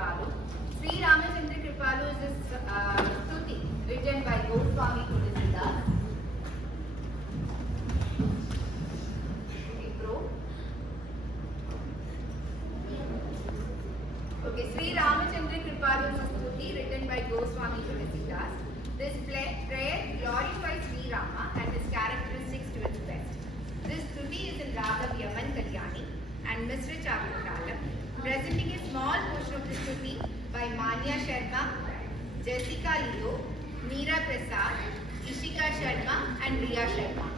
Kripalu. Sri Ramachandra Kripalu is a stuti written by Goswami Tulsidas. Okay, Sri Ramachandra Kripalu is a stuti written by Goswami Tulsidas. This prayer glorifies Sri Rama and his characteristics to its best. This stuti is in Ragam Yaman Kalyani and Mr. Chakutalam, presenting a small portion of the stuti by Manya Sharma, Jessica Leo, Meera Prasad, Ishika Sharma and Riya Sharma.